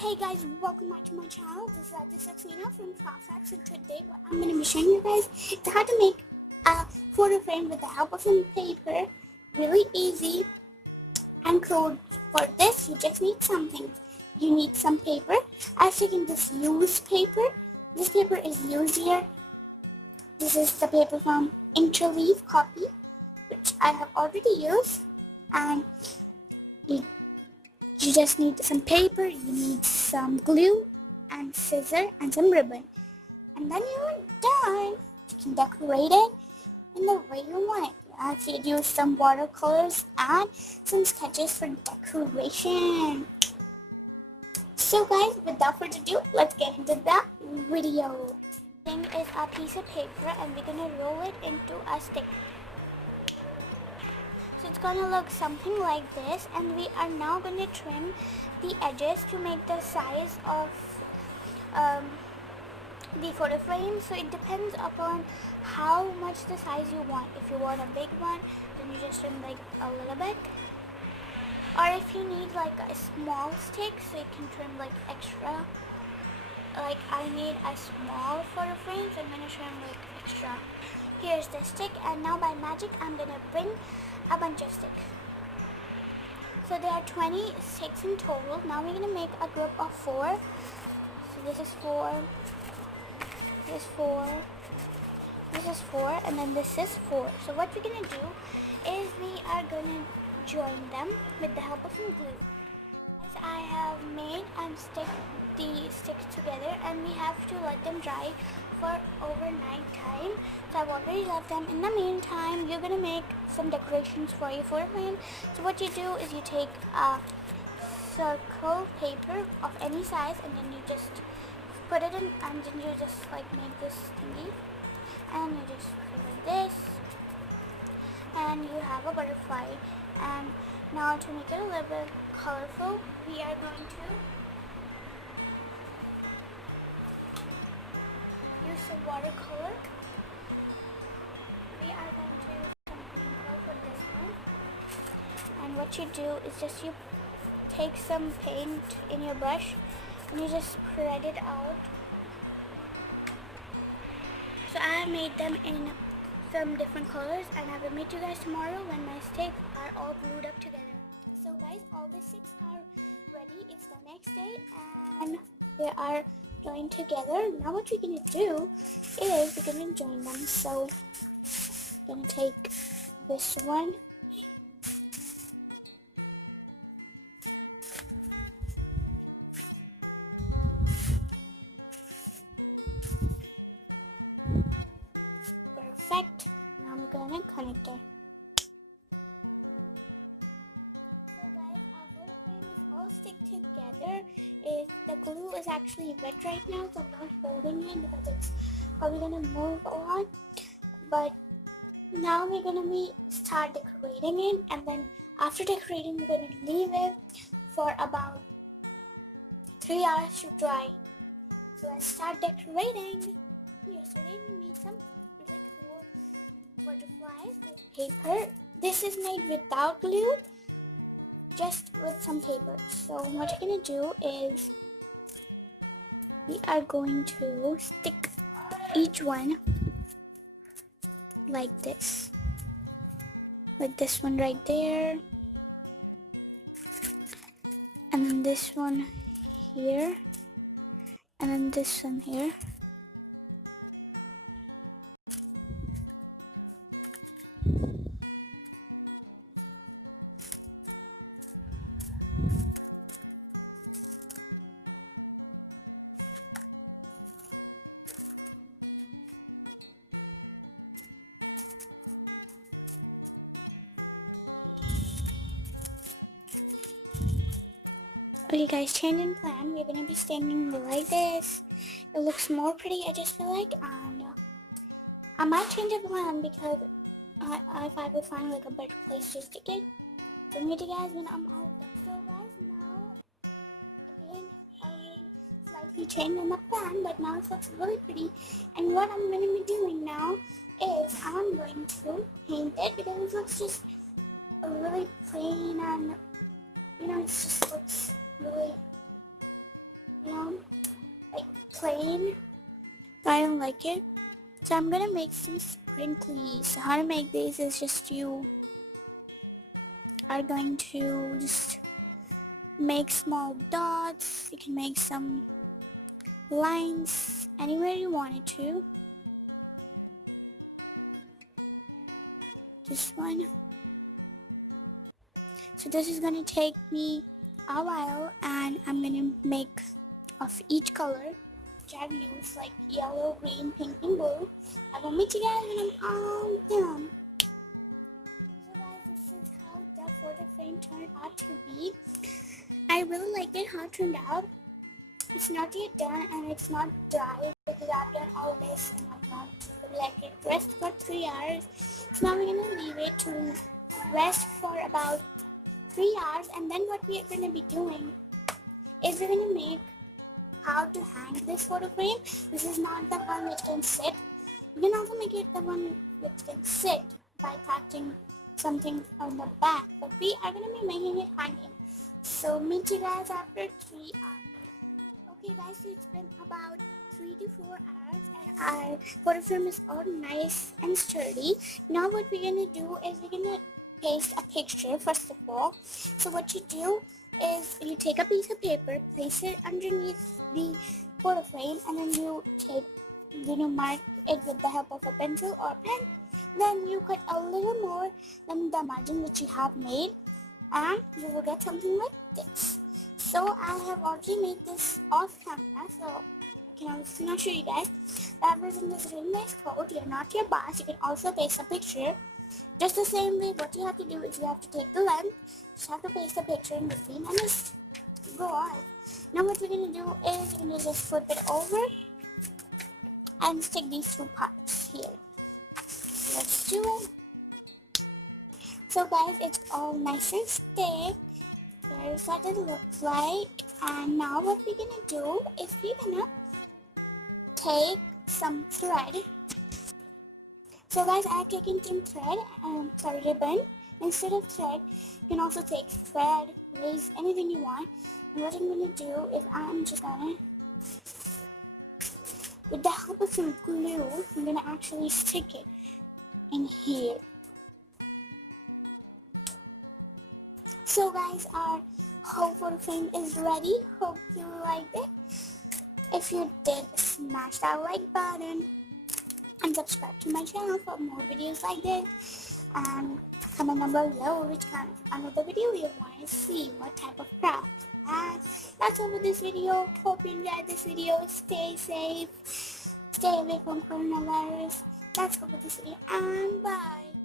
Hey guys, welcome back to my channel. This is Athena from CraftHack. So today what I'm going to be showing you guys is how to make a photo frame with the help of some paper. Really easy and cool. For this, you just need something. You need some paper. I've taken this used paper. This paper is used here. This is the paper from Interleaf copy, which I have already used. And you You just need some paper, you need some glue and scissor and some ribbon. And then you're done. You can decorate it in the way you want it. You actually use some watercolors and some sketches for decoration. So guys, without further ado, let's get into the video. Thing is a piece of paper and we're gonna roll it into a stick. So it's gonna look something like this, and we are now gonna trim the edges to make the size of the photo frame. So it depends upon how much the size you want. If you want a big one, then you just trim like a little bit, or if you need like a small stick, so you can trim like extra. Like I need a small photo frame, so I'm gonna trim like extra. Here's the stick, and now by magic I'm gonna bring a bunch of sticks. So there are 20 sticks in total. Now we're gonna make a group of 4. So this is 4, this is 4, this is 4, and then this is 4. So what we're gonna do is we are gonna join them with the help of some glue. As I have made and stick the sticks together, and we have to let them dry for overnight time. So I've already left them. In the meantime, you're gonna make some decorations for your photo frame. So what you do is you take a circle paper of any size, and then you just put it in, and then you just like make this thingy, and you just put it like this, and you have a butterfly. And now to make it a little bit colorful, we are going to use some watercolor. We are going to use some green color for this one. And what you do is just you take some paint in your brush and you just spread it out. So I have made them in some different colors, and I will meet you guys tomorrow when my sticks are all glued up together. So guys, all the sticks are ready. It's the next day and they are joined together. Now what we're gonna do is we're gonna join them. So I'm gonna take this one, perfect. Now I'm gonna connect it. So guys, our photo frame is all stick together. The glue is actually wet right now, so I'm not holding it because it's probably gonna move a lot. But now we're gonna start decorating it, and then after decorating we're gonna leave it for about 3 hours to dry. So let's start decorating. Yesterday we made some really cool butterflies with paper. This is made without glue, just with some paper. So what we're gonna do is we are going to stick each one like this. Like this one right there. And then this one here. And then this one here. Okay guys, change in plan. We're gonna be standing like this. It looks more pretty, I just feel like, and I might change the plan because if I will find like a better place to stick it. So meet you guys when I'm all done. So guys, now again I will slightly change in the plan, but now it looks really pretty. And what I'm gonna be doing now is I'm going to paint it because it looks just really plain, and you know, it just looks really you know, like plain. I don't like it. So I'm gonna make some sprinklies. So how to make these is just you are going to just make small dots. You can make some lines anywhere you want it to. This one. So this is gonna take me a while, and I'm gonna make of each color, which I've used like yellow, green, pink, and blue. I will meet you guys when I'm all done. So guys, this is how the photo frame turned out to be. I really like it how it turned out. It's not yet done and it's not dry because I've done all this and I've not let it rest for 3 hours. So now we're gonna leave it to rest for about 3 hours, and then what we are gonna be doing is we're gonna make how to hang this photo frame. This is not the one which can sit. You can also make it the one which can sit by attaching something on the back, but we are gonna be making it hanging. So meet you guys after 3 hours. Okay guys, so it's been about 3 to 4 hours and our photo frame is all nice and sturdy. Now what we're gonna do is we're gonna paste a picture first of all. So what you do is you take a piece of paper, place it underneath the photo frame, and then you mark it with the help of a pencil or pen. Then you cut a little more than the margin which you have made, and you will get something like this. So I have already made this off camera, so I can also not show you guys. That was in this really nice code. You're not your boss. You can also paste a picture. Just the same way, what you have to do is you have to take the lens, just have to paste a picture in between, and just go on. Now what we're gonna do is we're gonna just flip it over and stick these two parts here. Let's do it. So guys, it's all nice and stick. Here's what it looks like. And now what we're gonna do is we're gonna take some thread. So guys, I've taken some thread, ribbon. Instead of thread, you can also take thread, lace, anything you want. And what I'm gonna do is I'm just gonna, with the help of some glue, I'm gonna actually stick it in here. So guys, our whole photo frame is ready. Hope you liked it. If you did, smash that like button and subscribe to my channel for more videos like this. And comment down below which kind of another video you want to see, what type of craft. And that's all for this video. Hope you enjoyed this video. Stay safe. Stay away from coronavirus. That's all for this video, and bye.